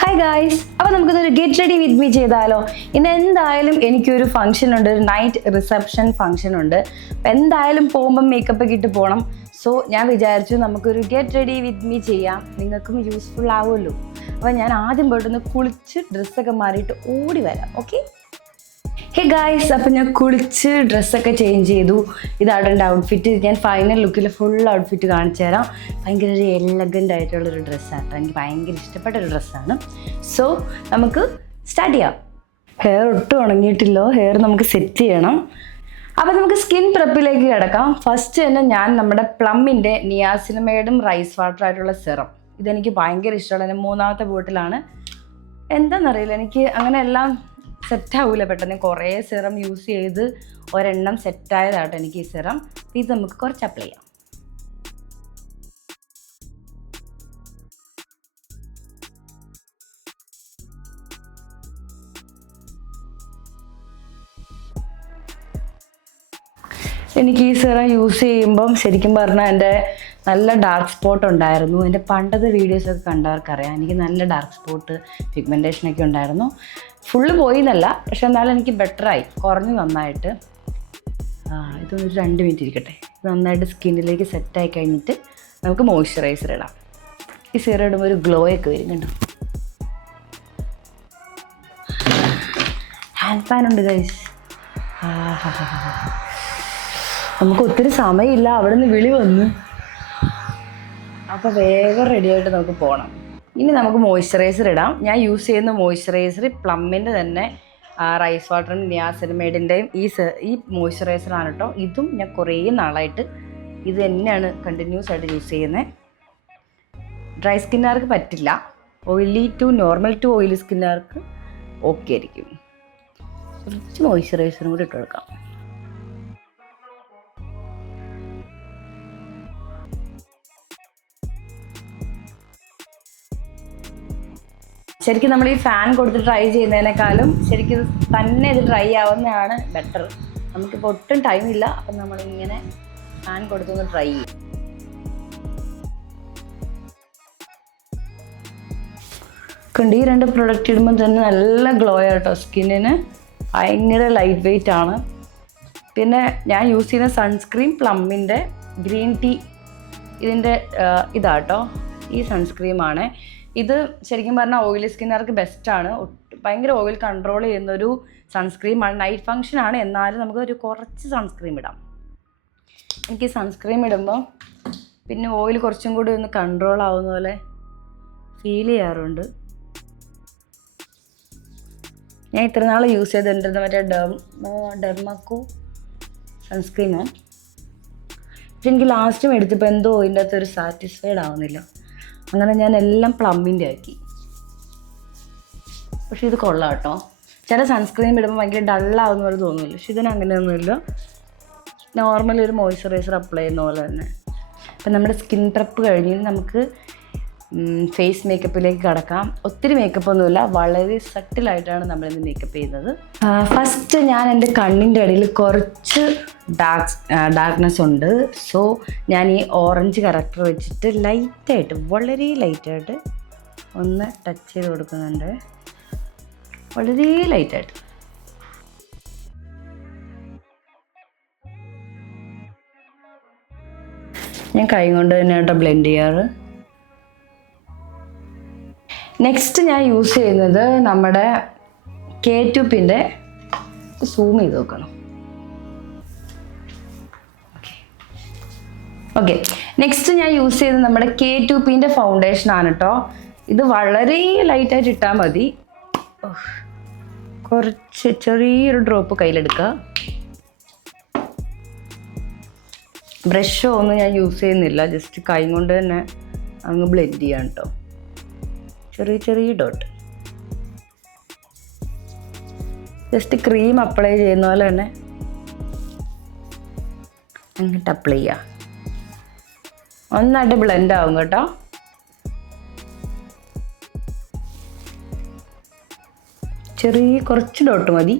Hi guys, അപ്പോൾ നമുക്കിതൊരു get ready with me ചെയ്താലോ. ഇന്ന് എന്തായാലും എനിക്കൊരു ഫംഗ്ഷൻ ഉണ്ട്, ഒരു നൈറ്റ് റിസപ്ഷൻ ഫംഗ്ഷൻ ഉണ്ട്. അപ്പം എന്തായാലും പോകുമ്പം മേക്കപ്പ് ഒക്കെ ഇട്ട് പോകണം. സോ ഞാൻ വിചാരിച്ചു നമുക്കൊരു ഗെറ്റ് റെഡി വിത്ത് മീ ചെയ്യാം, നിങ്ങൾക്കും യൂസ്ഫുൾ ആവുമല്ലോ. അപ്പോൾ ഞാൻ ആദ്യം പോയിട്ടൊന്ന് കുളിച്ച് ഡ്രസ്സൊക്കെ മാറിയിട്ട് ഓടി വരാം. ഓക്കെ. ഹേ ഗായ്സ്, അപ്പം ഞാൻ കുളിച്ച് ഡ്രസ്സൊക്കെ ചേഞ്ച് ചെയ്തു. ഇതാണ് എൻ്റെ ഔട്ട്ഫിറ്റ്. ഞാൻ ഫൈനൽ ലുക്കിൽ ഫുൾ ഔട്ട്ഫിറ്റ് കാണിച്ചു തരാം. ഭയങ്കര ഒരു എലഗൻ്റ് ആയിട്ടുള്ളൊരു ഡ്രസ്സാണ്. എനിക്ക് ഭയങ്കര ഇഷ്ടപ്പെട്ടൊരു ഡ്രസ്സാണ്. സോ നമുക്ക് സ്റ്റാർട്ട് ചെയ്യാം. ഹെയർ ഒട്ടും ഉണങ്ങിയിട്ടില്ലോ, ഹെയർ നമുക്ക് സെറ്റ് ചെയ്യണം. അപ്പോൾ നമുക്ക് സ്കിൻ പ്രെപ്പിലേക്ക് കിടക്കാം. ഫസ്റ്റ് തന്നെ ഞാൻ നമ്മുടെ പ്ലമ്മിൻ്റെ നിയാസിനമൈഡും റൈസ് വാട്ടർ ആയിട്ടുള്ള സെറം, ഇതെനിക്ക് ഭയങ്കര ഇഷ്ടമാണ്. എൻ്റെ മൂന്നാമത്തെ ബോട്ടിലാണ്. എന്താണെന്നറിയില്ല, എനിക്ക് അങ്ങനെ എല്ലാം സെറ്റാവില്ല പെട്ടെന്ന്. കുറേ സിറം യൂസ് ചെയ്ത് ഒരെണ്ണം സെറ്റായതാട്ടോ എനിക്ക് ഈ സിറം. ഇത് നമുക്ക് കുറച്ച് അപ്ലൈ ചെയ്യാം. എനിക്ക് ഈ സിറം യൂസ് ചെയ്യുമ്പം ശരിക്കും പറഞ്ഞാൽ എൻ്റെ നല്ല ഡാർക്ക് സ്പോട്ട് ഉണ്ടായിരുന്നു. എൻ്റെ പണ്ടത്തെ വീഡിയോസൊക്കെ കണ്ടവർക്കറിയാം, എനിക്ക് നല്ല ഡാർക്ക് സ്പോട്ട് പിഗ്മെൻറ്റേഷനൊക്കെ ഉണ്ടായിരുന്നു. ഫുള്ള് പോയി എന്നല്ല, പക്ഷെ എന്നാലും എനിക്ക് ബെറ്ററായി, കുറഞ്ഞു നന്നായിട്ട്. ഇതൊരു 2 മിനിറ്റ് ഇരിക്കട്ടെ. ഇത് നന്നായിട്ട് സ്കിന്നിലേക്ക് സെറ്റായി കഴിഞ്ഞിട്ട് നമുക്ക് മോയ്സ്ചറൈസർ ഇടാം. ഈ സിറം ഇടുമ്പോൾ ഒരു ഗ്ലോ ഒക്കെ വരും, കണ്ടോ. ഹാൻഡ് ഫാൻ ഉണ്ട് ഗൈസ്. നമുക്ക് ഒത്തിരി സമയമില്ല, അവിടെ നിന്ന് വിളി വന്ന്. അപ്പോൾ വേഗം റെഡിയായിട്ട് നമുക്ക് പോകണം. ഇനി നമുക്ക് മോയ്സ്ചറൈസർ ഇടാം. ഞാൻ യൂസ് ചെയ്യുന്ന മോയ്സ്ചറൈസർ പ്ലമ്മിൻ്റെ തന്നെ റൈസ് വാട്ടറും നിയാസിനമൈഡിൻ്റെയും ഈ മോയ്സ്ചറൈസറാണ് കേട്ടോ. ഇതും ഞാൻ കുറേ നാളായിട്ട് ഇത് തന്നെയാണ് കണ്ടിന്യൂസ് ആയിട്ട് യൂസ് ചെയ്യുന്നത്. ഡ്രൈ സ്കിന്നുകാർക്ക് പറ്റില്ല, oily to normal to oily സ്കിന്നുകാർക്ക് ഓക്കെ ആയിരിക്കും. കുറച്ച് മോയ്സ്ചറൈസറും കൂടി ഇട്ട് കൊടുക്കാം. ശരിക്കും നമ്മൾ ഈ ഫാൻ കൊടുത്ത് ട്രൈ ചെയ്യുന്നതിനേക്കാളും ശരിക്കും തന്നെ ഇത് ഡ്രൈ ആവുന്നതാണ് ബെറ്റർ. നമുക്കിപ്പോൾ ഒട്ടും ടൈമില്ല, അപ്പം നമ്മളിങ്ങനെ ഫാൻ കൊടുത്തൊന്ന് ട്രൈ ചെയ്യും. കണ്ട് ഈ 2 പ്രൊഡക്റ്റ് ഇടുമ്പോൾ തന്നെ നല്ല ഗ്ലോ ആട്ടോ സ്കിന്നിന്. ഭയങ്കര ലൈറ്റ് വെയ്റ്റ് ആണ്. പിന്നെ ഞാൻ യൂസ് ചെയ്യുന്ന സൺസ്ക്രീൻ പ്ലമ്മിൻ്റെ ഗ്രീൻ ടീ ഇതിൻ്റെ ഇതാട്ടോ, ഈ സൺസ്ക്രീമാണ്. ഇത് ശരിക്കും പറഞ്ഞാൽ ഓയിലി സ്കിന്നുകാർക്ക് ബെസ്റ്റാണ്. ഭയങ്കര ഓയിൽ കൺട്രോൾ ചെയ്യുന്നൊരു സൺസ്ക്രീമാണ്. നൈറ്റ് ഫങ്ഷനാണ്, എന്നാലും നമുക്ക് കുറച്ച് സൺസ്ക്രീം ഇടാം. എനിക്ക് സൺസ്ക്രീം ഇടുമ്പോൾ പിന്നെ ഓയിൽ കുറച്ചും കൂടി ഒന്ന് കൺട്രോൾ ആവുന്ന പോലെ ഫീൽ ചെയ്യാറുണ്ട്. ഞാൻ ഇത്ര നാൾ യൂസ് ചെയ്തിട്ടുള്ളത് മറ്റേ ഡെർമക്കോ സൺസ്ക്രീമാണ്. പക്ഷെ എനിക്ക് ലാസ്റ്റും എടുത്തപ്പോൾ എന്തോ ഇതിൻ്റെ അകത്ത് ഒരു സാറ്റിസ്ഫൈഡ് ആവുന്നില്ല. അങ്ങനെ ഞാൻ എല്ലാം പ്ലമ്മിൻ്റെ ആക്കി. പക്ഷെ ഇത് കൊള്ളാം കേട്ടോ. ചില സൺസ്ക്രീൻ ഇടുമ്പോൾ ഭയങ്കര ഡള്ളാവുന്ന പോലെ തോന്നുന്നില്ല, പക്ഷെ ഇതിന് അങ്ങനെയൊന്നുമില്ല. നോർമലി ഒരു മോയ്സ്ചറൈസർ അപ്ലൈ ചെയ്യുന്ന പോലെ തന്നെ. അപ്പം നമ്മുടെ സ്കിൻ പ്രെപ്പ് കഴിഞ്ഞ് നമുക്ക് ഫേസ് മേക്കപ്പിലേക്ക് കടക്കാം. ഒത്തിരി മേക്കപ്പൊന്നുമില്ല, വളരെ സട്ടിലായിട്ടാണ് നമ്മളിന്ന് മേക്കപ്പ് ചെയ്യുന്നത്. ഫസ്റ്റ് ഞാൻ എൻ്റെ കണ്ണിൻ്റെ ഇടയിൽ കുറച്ച് ഡാർക്ക്നെസ് ഉണ്ട്. സോ ഞാൻ ഈ ഓറഞ്ച് കറക്റ്റർ വെച്ചിട്ട് ലൈറ്റായിട്ട്, വളരെ ലൈറ്റായിട്ട് ഒന്ന് ടച്ച് ചെയ്ത് കൊടുക്കുന്നുണ്ട്. വളരെ ലൈറ്റായിട്ട്. ഞാൻ കൈ കൊണ്ട് തന്നെ കേട്ടോ ബ്ലെൻഡ് ചെയ്യാറ്. നെക്സ്റ്റ് ഞാൻ യൂസ് ചെയ്യുന്നത് നമ്മുടെ K2Pൻ്റെ, സൂം ചെയ്ത് നോക്കണം. ഓക്കെ, നെക്സ്റ്റ് ഞാൻ യൂസ് ചെയ്തത് നമ്മുടെ K2Pൻ്റെ ഫൗണ്ടേഷനാണ് കേട്ടോ. ഇത് വളരെ ലൈറ്റായിട്ട് ഇട്ടാൽ മതി. കുറച്ച് ചെറിയൊരു ഡ്രോപ്പ് കയ്യിലെടുക്കുക. ബ്രഷോ ഒന്നും ഞാൻ യൂസ് ചെയ്യുന്നില്ല, ജസ്റ്റ് കൈ കൊണ്ട് തന്നെ അങ്ങ് ബ്ലെൻഡ് ചെയ്യാം കേട്ടോ. ചെറിയ ഡോട്ട്, ജസ്റ്റ് ക്രീം അപ്ലൈ ചെയ്യുന്ന പോലെ തന്നെ അങ്ങോട്ട് അപ്ലൈ ചെയ്യാം. ഒന്നായിട്ട് ബ്ലെൻഡ് ആവും കേട്ടോ. കുറച്ച് ഡോട്ട് മതി.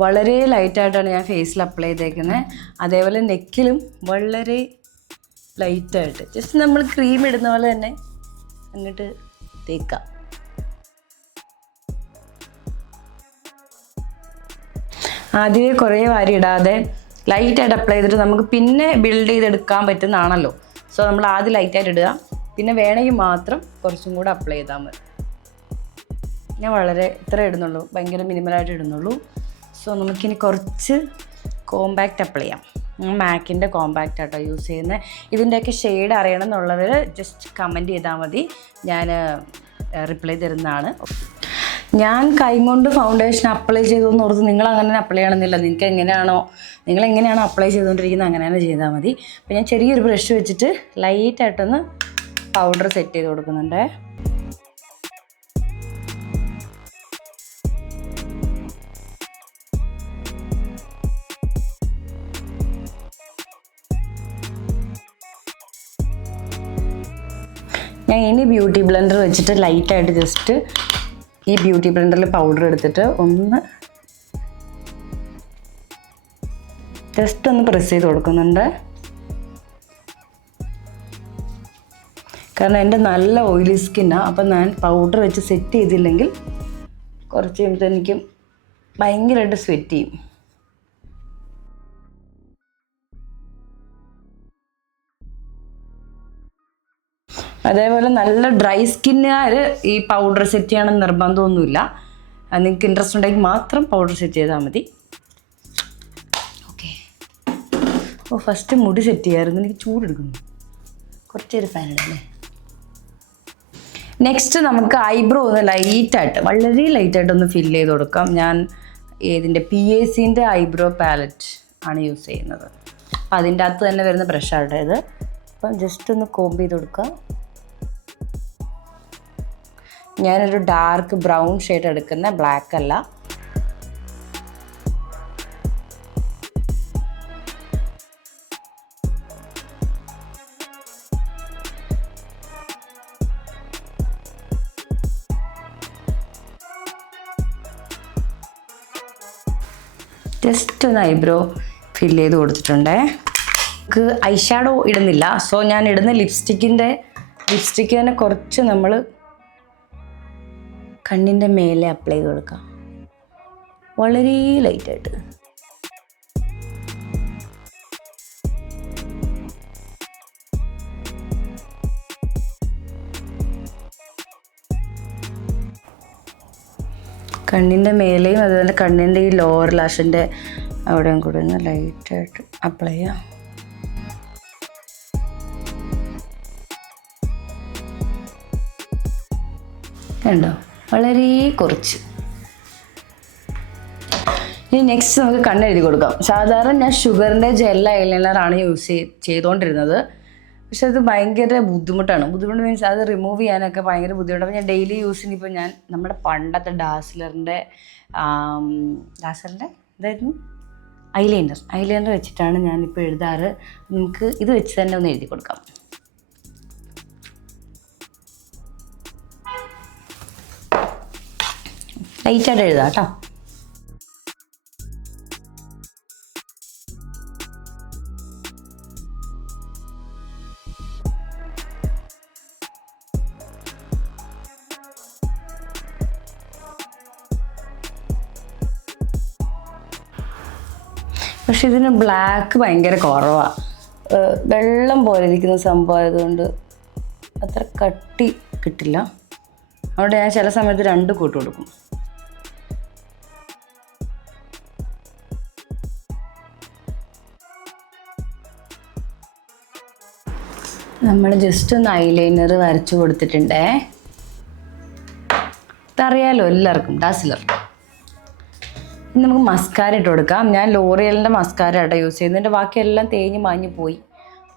വളരെ ലൈറ്റായിട്ടാണ് ഞാൻ ഫേസിൽ അപ്ലൈ ചെയ്തേക്കുന്നത്. അതേപോലെ നെക്കിലും വളരെ ലൈറ്റായിട്ട് ജസ്റ്റ് നമ്മൾ ക്രീം ഇടുന്ന പോലെ തന്നെ അങ്ങോട്ട് തേക്കാം. ആദ്യമേ കുറേ വാരി ഇടാതെ ലൈറ്റായിട്ട് അപ്ലൈ ചെയ്തിട്ട് നമുക്ക് പിന്നെ ബിൽഡ് ചെയ്തെടുക്കാൻ പറ്റുന്നതാണല്ലോ. സോ നമ്മൾ ആദ്യം ലൈറ്റായിട്ട് ഇടുക, പിന്നെ വേണമെങ്കിൽ മാത്രം കുറച്ചും കൂടെ അപ്ലൈ ചെയ്താൽ മതി. ഞാൻ വളരെ ഇത്ര ഇടുന്നുള്ളൂ, ഭയങ്കര മിനിമലായിട്ട് ഇടുന്നുള്ളൂ. സോ നമുക്കിനി കുറച്ച് കോമ്പാക്റ്റ് അപ്ലൈ ചെയ്യാം. മാക്കിൻ്റെ കോമ്പാക്റ്റ് ആട്ടോ യൂസ് ചെയ്യുന്നത്. ഇതിൻ്റെയൊക്കെ ഷെയ്ഡ് അറിയണം എന്നുള്ളവർ ജസ്റ്റ് കമൻറ്റ് ചെയ്താൽ മതി, ഞാൻ റിപ്ലൈ തരുന്നതാണ്. ഞാൻ കൈ കൊണ്ട് ഫൗണ്ടേഷൻ അപ്ലൈ ചെയ്തതെന്ന് ഓർത്ത് നിങ്ങൾ അങ്ങനെ അപ്ലൈ ചെയ്യണമെന്നില്ല. നിങ്ങൾ എങ്ങനെയാണോ അപ്ലൈ ചെയ്തുകൊണ്ടിരിക്കുന്നത് അങ്ങനെ തന്നെ ചെയ്താൽ മതി. അപ്പോൾ ഞാൻ ചെറിയൊരു ബ്രഷ് വെച്ചിട്ട് ലൈറ്റായിട്ടൊന്ന് പൗഡർ സെറ്റ് ചെയ്ത് കൊടുക്കുന്നുണ്ട്. ഞാൻ ഇനി ബ്യൂട്ടി ബ്ലെൻഡർ വെച്ചിട്ട് ലൈറ്റായിട്ട് ജസ്റ്റ് ഈ ബ്യൂട്ടി ബ്ലെൻഡറിൽ പൗഡർ എടുത്തിട്ട് ജസ്റ്റ് ഒന്ന് പ്രസ് ചെയ്ത് കൊടുക്കുന്നുണ്ട്. കാരണം എൻ്റെ നല്ല ഓയിലി സ്കിന്നാണ്. അപ്പം ഞാൻ പൗഡർ വെച്ച് സെറ്റ് ചെയ്തില്ലെങ്കിൽ കുറച്ച് കഴിയുമ്പോൾ എനിക്കും ഭയങ്കരമായിട്ട് സ്വെറ്റ് ചെയ്യും. അതേപോലെ നല്ല ഡ്രൈ സ്കിന്നുകാർ ഈ പൗഡർ സെറ്റ് ചെയ്യണം നിർബന്ധമൊന്നുമില്ല. നിങ്ങൾക്ക് ഇൻട്രസ്റ്റ് ഉണ്ടെങ്കിൽ മാത്രം പൗഡർ സെറ്റ് ചെയ്താൽ മതി. ഓക്കെ. ഫസ്റ്റ് മുടി സെറ്റ് ചെയ്യാമായിരുന്നു, എനിക്ക് ചൂടെടുക്കുന്നു. കുറച്ചൊരു ഫാനിടല്ലേ. നെക്സ്റ്റ് നമുക്ക് ഐബ്രോ ഒന്ന് ലൈറ്റായിട്ട്, വളരെ ലൈറ്റായിട്ടൊന്ന് ഫില്ല് ചെയ്ത് കൊടുക്കാം. ഞാൻ ഇതിൻ്റെ PACൻ്റെ ഐബ്രോ പാലറ്റ് ആണ് യൂസ് ചെയ്യുന്നത്. അപ്പം അതിൻ്റെ അകത്ത് തന്നെ വരുന്ന ബ്രഷാണ് ഇത്. അപ്പം ജസ്റ്റ് ഒന്ന് കോംബ് ചെയ്ത് കൊടുക്കുക. ഞാനൊരു ഡാർക്ക് ബ്രൗൺ ഷെയ്ഡ് എടുക്കുന്ന, ബ്ലാക്ക് അല്ല. ജസ്റ്റ് ഒന്ന് ഐബ്രോ ഫിൽ ചെയ്ത് കൊടുത്തിട്ടുണ്ടേ. നമുക്ക് ഐ ഷാഡോ ഇടുന്നില്ല. സോ ഞാൻ ഇടുന്ന ലിപ്സ്റ്റിക്ക് തന്നെ കുറച്ച് നമ്മൾ കണ്ണിൻ്റെ മേലെ അപ്ലൈ ചെയ്ത് കൊടുക്കാം, വളരെ ലൈറ്റായിട്ട്. കണ്ണിൻ്റെ മേലെയും അതുപോലെ കണ്ണിൻ്റെ ഈ ലോവർ ലാഷിൻ്റെ അവിടെയും കൂടെ ഒന്ന് ലൈറ്റായിട്ട് അപ്ലൈ ചെയ്യാം. കണ്ടോ, വളരെ കുറച്ച്. ഇനി നെക്സ്റ്റ് നമുക്ക് കണ്ണെഴുതി കൊടുക്കാം. സാധാരണ ഞാൻ ഷുഗറിൻ്റെ ജെൽ ഐലൈനറാണ് യൂസ് ചെയ്തുകൊണ്ടിരുന്നത്. പക്ഷെ അത് ഭയങ്കര ബുദ്ധിമുട്ട് മീൻസ് അത് റിമൂവ് ചെയ്യാനൊക്കെ ഭയങ്കര ബുദ്ധിമുട്ടാണ്. അപ്പോൾ ഞാൻ ഡെയിലി യൂസിന് ഇപ്പോൾ ഞാൻ നമ്മുടെ പണ്ടത്തെ ഡാസ്ലറിൻ്റെ എന്തായിരുന്നു ഐലൈനർ വെച്ചിട്ടാണ് ഞാനിപ്പോൾ എഴുതാറ്. നമുക്ക് ഇത് വെച്ച് തന്നെ ഒന്ന് എഴുതി കൊടുക്കാം. ലൈറ്റായിട്ട് എഴുതാം കേട്ടോ. പക്ഷെ ഇതിന് ബ്ലാക്ക് ഭയങ്കര കുറവാണ്. വെള്ളം പോലെ ഇരിക്കുന്ന സംഭവം ആയതുകൊണ്ട് അത്ര കട്ടി കിട്ടില്ല. അതുകൊണ്ട് ഞാൻ ചില സമയത്ത് 2 കൂട്ട് കൊടുക്കും. നമ്മൾ ജസ്റ്റ് ഒന്ന് ഐലൈനർ വരച്ചു കൊടുത്തിട്ടുണ്ടേ. ഇതറിയാലോ എല്ലാവർക്കും, ഡാസ്ലർ. ഇനി നമുക്ക് മസ്കാര ഇട്ട് കൊടുക്കാം. ഞാൻ ലോറിയലിൻ്റെ മസ്കാര ആട്ടോ യൂസ് ചെയ്യുന്നത്. എൻ്റെ ബാക്കിയെല്ലാം തേഞ്ഞ് മാഞ്ഞ് പോയി.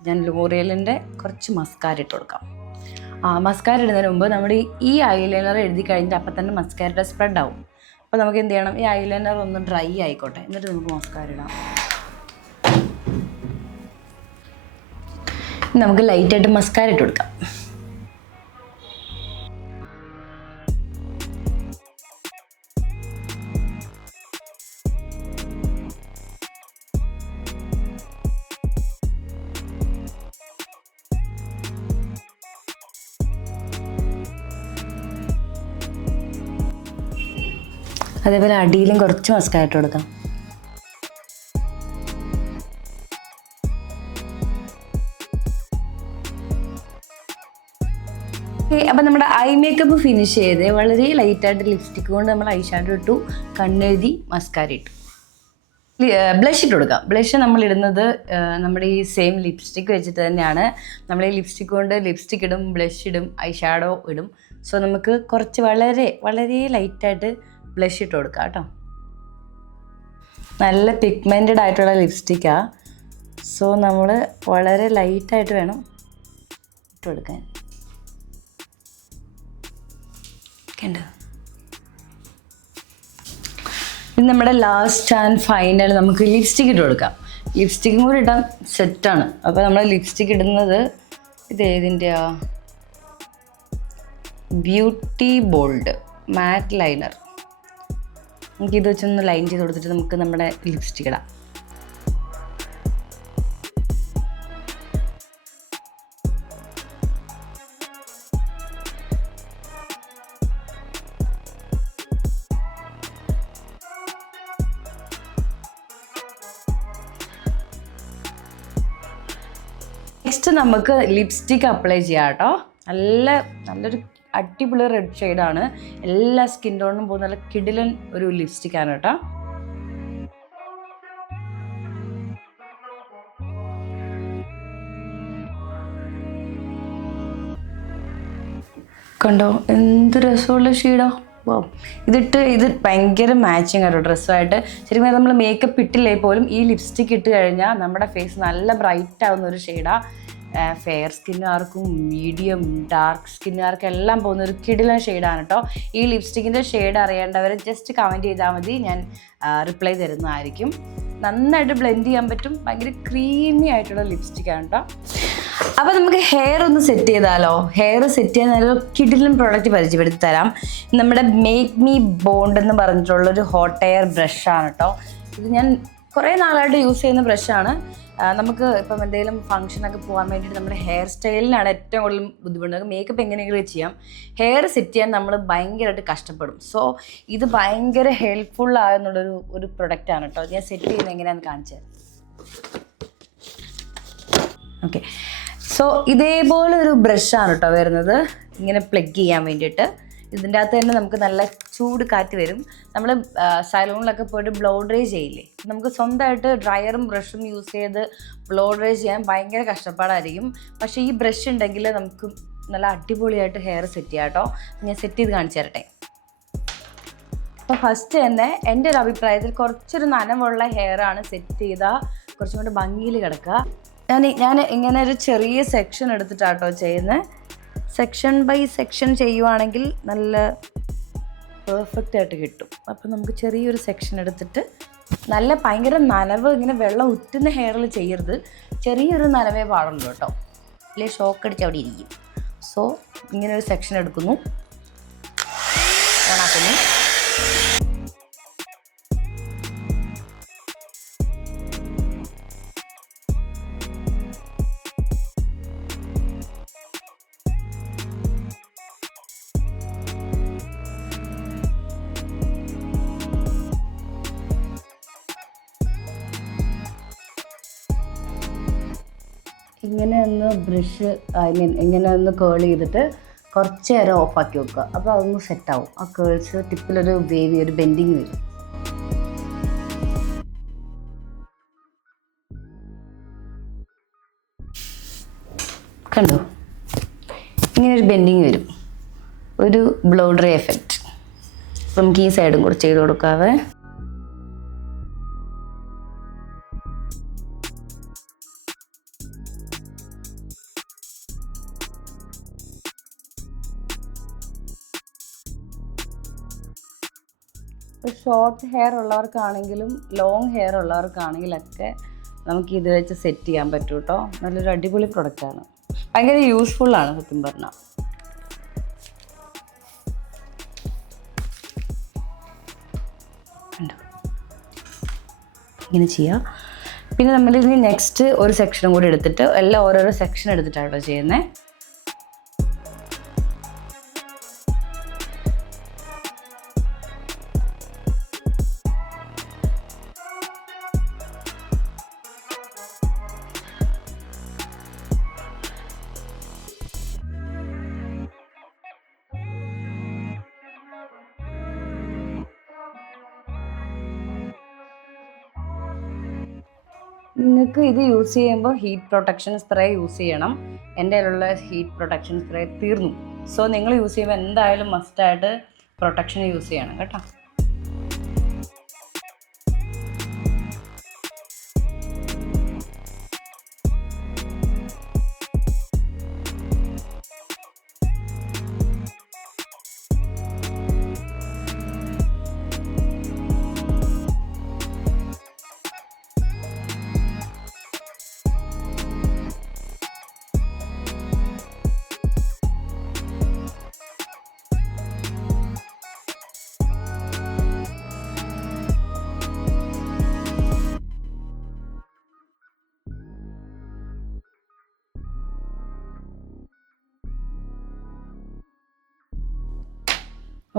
ഞാൻ ലോറിയലിൻ്റെ കുറച്ച് മസ്കാര ഇട്ട് കൊടുക്കാം. മസ്കാര ഇടുന്നതിന് മുമ്പ് നമ്മൾ ഈ ഐലൈനർ എഴുതി കഴിഞ്ഞിട്ട് അപ്പം തന്നെ മസ്കാരയുടെ സ്പ്രെഡ് ആവും. അപ്പോൾ നമുക്ക് എന്ത് ചെയ്യണം, ഈ ഐലൈനർ ഒന്ന് ഡ്രൈ ആയിക്കോട്ടെ, എന്നിട്ട് നമുക്ക് മസ്കാര ഇടാം. നമുക്ക് ലൈറ്റായിട്ട് മസ്കാര ഇട്ട് കൊടുക്കാം. അതേപോലെ അടിയിലും കുറച്ച് മസ്കാര ഇട്ട് കൊടുക്കാം. അപ്പം നമ്മുടെ ഐ മേക്കപ്പ് ഫിനിഷ് ചെയ്ത് വളരെ ലൈറ്റായിട്ട് ലിപ്സ്റ്റിക് കൊണ്ട് നമ്മൾ ഐ ഷാഡോ ഇട്ടു, കണ്ണെഴുതി, മസ്കാര ഇട്ടു. ബ്ലഷ് ഇട്ട് കൊടുക്കാം. ബ്ലഷ് നമ്മൾ ഇടുന്നത് നമ്മുടെ ഈ സെയിം ലിപ്സ്റ്റിക്ക് വെച്ചിട്ട് തന്നെയാണ്. നമ്മൾ ഈ ലിപ്സ്റ്റിക് കൊണ്ട് ലിപ്സ്റ്റിക് ഇടും, ബ്ലഷ് ഇടും, ഐ ഷാഡോ ഇടും. സോ നമുക്ക് കുറച്ച് വളരെ വളരെ ലൈറ്റായിട്ട് ബ്ലഷ് ഇട്ട് കൊടുക്കാം കേട്ടോ. നല്ല പിഗ്മെൻറ്റഡ് ആയിട്ടുള്ള ലിപ്സ്റ്റിക്കാണ്. സോ നമ്മൾ വളരെ ലൈറ്റായിട്ട് വേണം ഇട്ട് കൊടുക്കാൻ. കണ്ടോ? ഇത് നമ്മുടെ ലാസ്റ്റ് ആൻഡ് ഫൈനൽ നമുക്ക് ലിപ്സ്റ്റിക്ക് ഇട്ട് കൊടുക്കാം. ലിപ്സ്റ്റിക്കും കൂടി ഇടാൻ സെറ്റാണ്. അപ്പോൾ നമ്മൾ ലിപ്സ്റ്റിക്ക് ഇടുന്നത് ഇത് ഏതിൻ്റെയാ? ബ്യൂട്ടി ബോൾഡ് മാറ്റ് ലൈനർ. നമുക്കിത് വെച്ചൊന്ന് ലൈൻ ചെയ്ത് കൊടുത്തിട്ട് നമുക്ക് നമ്മുടെ ലിപ്സ്റ്റിക്ക് ഇടാം. നെക്സ്റ്റ് നമുക്ക് ലിപ്സ്റ്റിക്ക് അപ്ലൈ ചെയ്യാം കേട്ടോ. നല്ലൊരു അടിപൊളി റെഡ് ഷെയ്ഡാണ്. എല്ലാ സ്കിൻ ടോണിനും പോകുന്ന നല്ല കിടിലൻ ഒരു ലിപ്സ്റ്റിക്കാണ് കേട്ടോ. കണ്ടോ എന്ത് രസമുള്ള ഷെയ്ഡോ. ഇത് ഭയങ്കര മാച്ചിങ് ആട്ടോ ഡ്രസ്സുമായിട്ട്. ശരിക്കും നമ്മൾ മേക്കപ്പ് ഇട്ടില്ലേ പോലും ഈ ലിപ്സ്റ്റിക്ക് ഇട്ട് കഴിഞ്ഞാൽ നമ്മുടെ ഫേസ് നല്ല ബ്രൈറ്റ് ആവുന്ന ഒരു ഷെയ്ഡാണ്. ഫെയർ സ്കിന്നുകാർക്കും മീഡിയം ഡാർക്ക് സ്കിന്നുകാർക്കും എല്ലാം പോകുന്ന ഒരു കിടിലൻ ഷെയ്ഡാണ് കേട്ടോ. ഈ ലിപ്സ്റ്റിക്കിൻ്റെ ഷെയ്ഡ് അറിയേണ്ടവർ ജസ്റ്റ് കമൻറ്റ് ചെയ്താൽ മതി, ഞാൻ റിപ്ലൈ തരുന്നതായിരിക്കും. നന്നായിട്ട് ബ്ലെൻഡ് ചെയ്യാൻ പറ്റും. ഭയങ്കര ക്രീമി ആയിട്ടുള്ള ലിപ്സ്റ്റിക്കാണ് കേട്ടോ. അപ്പോൾ നമുക്ക് ഹെയർ ഒന്ന് സെറ്റ് ചെയ്താലോ? ഹെയർ സെറ്റ് ചെയ്യാൻ നല്ലൊരു കിടിലൻ പ്രോഡക്റ്റ് പരിചയപ്പെടുത്തി തരാം. നമ്മുടെ മേക്ക് മീ ബോണ്ട് എന്ന് പറഞ്ഞിട്ടുള്ളൊരു ഹോട്ട് എയർ ബ്രഷാണ് കേട്ടോ. ഇത് ഞാൻ കുറേ നാളായിട്ട് യൂസ് ചെയ്യുന്ന ബ്രഷാണ്. നമുക്ക് ഇപ്പം എന്തെങ്കിലും ഫംഗ്ഷനൊക്കെ പോകാൻ വേണ്ടിയിട്ട് നമ്മുടെ ഹെയർ സ്റ്റൈലിനാണ് ഏറ്റവും കൂടുതൽ ബുദ്ധിമുട്ട്. മേക്കപ്പ് എങ്ങനെയെങ്കിലും ചെയ്യാം, ഹെയർ സെറ്റ് ചെയ്യാൻ നമ്മൾ ഭയങ്കരമായിട്ട് കഷ്ടപ്പെടും. സോ ഇത് ഭയങ്കര ഹെൽപ്ഫുള്ളായെന്നുള്ളൊരു പ്രൊഡക്റ്റാണ് കേട്ടോ. ഞാൻ സെറ്റ് ചെയ്യുന്നത് എങ്ങനെയാണെന്ന് കാണിച്ചു തരാം. ഓക്കെ, സോ ഇതേപോലെ ഒരു ബ്രഷാണ് കേട്ടോ വരുന്നത്, ഇങ്ങനെ പ്ലഗ് ചെയ്യാൻ വേണ്ടിയിട്ട്. ഇതിൻ്റെ അകത്ത് തന്നെ നമുക്ക് നല്ല ചൂട് കാറ്റ് വരും. നമ്മൾ സലൂണിലൊക്കെ പോയിട്ട് ബ്ലോ ഡ്രൈ ചെയ്യില്ലേ, നമുക്ക് സ്വന്തമായിട്ട് ഡ്രയറും ബ്രഷും യൂസ് ചെയ്ത് ബ്ലോ ഡ്രൈ ചെയ്യാൻ ഭയങ്കര കഷ്ടപ്പാടായിരിക്കും. പക്ഷേ ഈ ബ്രഷ് ഉണ്ടെങ്കിൽ നമുക്ക് നല്ല അടിപൊളിയായിട്ട് ഹെയർ സെറ്റ് ചെയ്യാം കേട്ടോ. ഞാൻ സെറ്റ് ചെയ്ത് കാണിച്ചു തരട്ടെ. അപ്പോൾ ഫസ്റ്റ് തന്നെ എൻ്റെ ഒരു അഭിപ്രായത്തിൽ കുറച്ചൊരു നനവുള്ള ഹെയറാണ് സെറ്റ് ചെയ്താൽ കുറച്ചും കൂടി ഭംഗിയിൽ കിടക്കുക. ഞാൻ ഇങ്ങനെ ഒരു ചെറിയ സെക്ഷൻ എടുത്തിട്ടാട്ടോ ചെയ്യുന്നത്. സെക്ഷൻ ബൈ സെക്ഷൻ ചെയ്യുവാണെങ്കിൽ നല്ല പെർഫെക്റ്റ് ആയിട്ട് കിട്ടും. അപ്പോൾ നമുക്ക് ചെറിയൊരു സെക്ഷൻ എടുത്തിട്ട് നല്ല ഭയങ്കര നനവ്, ഇങ്ങനെ വെള്ളം ഉറ്റുന്ന ഹെയറിൽ ചെയ്യരുത്, ചെറിയൊരു നനവേ പാടുള്ളൂ കേട്ടോ, അല്ലെ ഷോക്ക് അടിച്ച് അവിടെ ഇരിക്കും. സോ ഇങ്ങനെ ഒരു സെക്ഷൻ എടുക്കുന്നു, ഓണാക്കുന്നു. ഇങ്ങനെ ഒന്ന് ബ്രഷ് ഇങ്ങനെ ഒന്ന് കേൾ ചെയ്തിട്ട് കുറച്ച് നേരം ഓഫാക്കി വെക്കുക. അപ്പോൾ അതൊന്ന് സെറ്റാവും. ആ കേൾസ് ടിപ്പിലൊരു വേവി, ഒരു ബെൻഡിങ് വരും. കണ്ടോ, ഇങ്ങനെ ഒരു ബെൻഡിങ് വരും, ഒരു ബ്ലോ ഡ്രൈ എഫക്റ്റ്. നമുക്ക് ഈ സൈഡും കൂടെ ചെയ്ത് കൊടുക്കാവേ. ഷോർട്ട് ഹെയർ ഉള്ളവർക്കാണെങ്കിലും ലോങ് ഹെയർ ഉള്ളവർക്കാണെങ്കിലൊക്കെ നമുക്ക് ഇത് വെച്ച് സെറ്റ് ചെയ്യാൻ പറ്റും കേട്ടോ. നല്ലൊരു അടിപൊളി പ്രൊഡക്റ്റാണ്, ഭയങ്കര യൂസ്ഫുള്ളാണ് സത്യം പറഞ്ഞാൽ. ഇങ്ങനെ ചെയ്യാം. പിന്നെ നമ്മളിതിന് നെക്സ്റ്റ് ഒരു സെക്ഷനും കൂടി എടുത്തിട്ട് എല്ലാം ഓരോരോ സെക്ഷൻ എടുത്തിട്ടാണോ ചെയ്യുന്നത്. നിങ്ങൾക്ക് ഇത് യൂസ് ചെയ്യുമ്പോൾ ഹീറ്റ് പ്രൊട്ടക്ഷൻ സ്പ്രേ യൂസ് ചെയ്യണം. എൻ്റെ കയ്യിലുള്ള ഹീറ്റ് പ്രൊട്ടക്ഷൻ സ്പ്രേ തീർന്നു. സോ നിങ്ങൾ യൂസ് ചെയ്യുമ്പോൾ എന്തായാലും മസ്റ്റായിട്ട് പ്രൊട്ടക്ഷൻ യൂസ് ചെയ്യണം കേട്ടോ.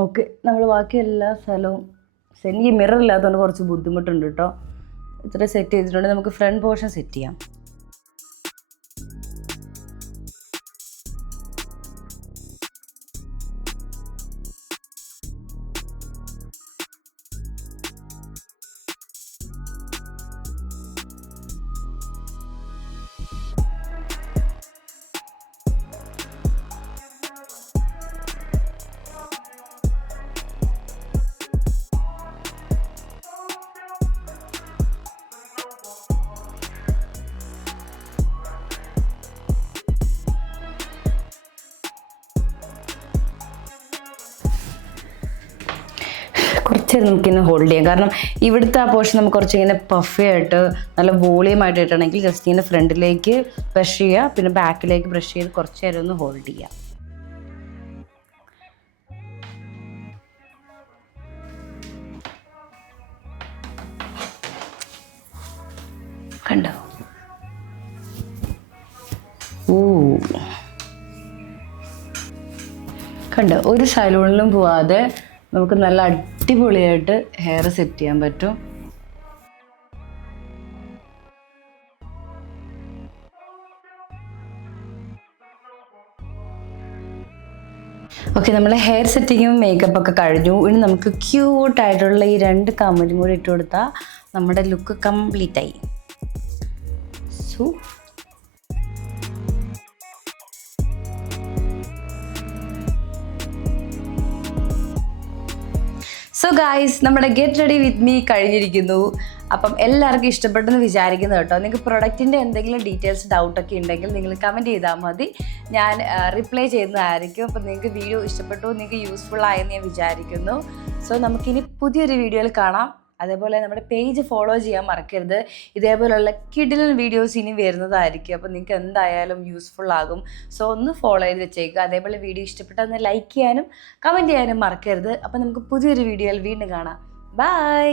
ഓക്കെ, നമ്മൾ ബാക്കി എല്ലാ സ്ഥലവും എനിക്ക് മിറർ ഇല്ലാത്തതുകൊണ്ട് കുറച്ച് ബുദ്ധിമുട്ടുണ്ട് കേട്ടോ. ഇത്ര സെറ്റ് ചെയ്തിട്ടുണ്ട്. നമുക്ക് ഫ്രണ്ട് പോർഷൻ സെറ്റ് ചെയ്യാം. കുറച്ച് നമുക്കിങ്ങനെ ഹോൾഡ് ചെയ്യാം. കാരണം ഇവിടുത്തെ ആ പോർഷൻ നമുക്ക് കുറച്ചിങ്ങനെ പഫി ആയിട്ട് നല്ല വോളിയം ആയിട്ട് ഇട്ടണമെങ്കിൽ ജസ്റ്റ് ഇങ്ങനെ ഫ്രണ്ടിലേക്ക് ബ്രഷ് ചെയ്യുക, പിന്നെ ബാക്കിലേക്ക് ബ്രഷ് ചെയ്ത് കുറച്ച് നേരം ഒന്ന് ഹോൾഡ് ചെയ്യുക. കണ്ടോ? കണ്ടോ? ഒരു സലൂണിലും പോവാതെ നമുക്ക് നല്ല അടിപൊളിയായിട്ട് ഹെയർ സെറ്റ് ചെയ്യാൻ പറ്റും. ഓക്കെ, നമ്മൾ ഹെയർ സെറ്റിങ്ങും മേക്കപ്പ് ഒക്കെ കഴിഞ്ഞു. ഇനി നമുക്ക് ക്യൂട്ടായിട്ടുള്ള ഈ 2 കമ്മലും കൂടി ഇട്ട് കൊടുത്താൽ നമ്മുടെ ലുക്ക് കംപ്ലീറ്റ് ആയി. സോ ഗായ്സ്, നമ്മുടെ ഗെറ്റ് റെഡി വിത്ത് മീ കഴിഞ്ഞിരിക്കുന്നു. അപ്പം എല്ലാവർക്കും ഇഷ്ടപ്പെട്ടെന്ന് വിചാരിക്കുന്നു കേട്ടോ. നിങ്ങൾക്ക് പ്രൊഡക്റ്റിൻ്റെ എന്തെങ്കിലും ഡീറ്റെയിൽസ് ഡൗട്ടൊക്കെ ഉണ്ടെങ്കിൽ നിങ്ങൾ കമൻറ്റ് ചെയ്താൽ മതി, ഞാൻ റിപ്ലൈ ചെയ്യുന്നതായിരിക്കും. അപ്പം നിങ്ങൾക്ക് വീഡിയോ ഇഷ്ടപ്പെട്ടു, നിങ്ങൾക്ക് യൂസ്ഫുൾ ആയെന്ന് ഞാൻ വിചാരിക്കുന്നു. സോ നമുക്കിനി പുതിയൊരു വീഡിയോയിൽ കാണാം. അതേപോലെ നമ്മുടെ പേജ് ഫോളോ ചെയ്യാൻ മറക്കരുത്. ഇതേപോലെയുള്ള കിഡിലൻ വീഡിയോസ് ഇനി വരുന്നതായിരിക്കും. അപ്പോൾ നിങ്ങൾക്ക് എന്തായാലും യൂസ്ഫുൾ ആകും. സോ ഒന്ന് ഫോളോ ചെയ്ത് വെച്ചേക്കുക. അതേപോലെ വീഡിയോ ഇഷ്ടപ്പെട്ടാൽ ഒന്ന് ലൈക്ക് ചെയ്യാനും കമൻറ്റ് ചെയ്യാനും മറക്കരുത്. അപ്പോൾ നമുക്ക് പുതിയൊരു വീഡിയോയിൽ വീണ്ടും കാണാം. ബൈ.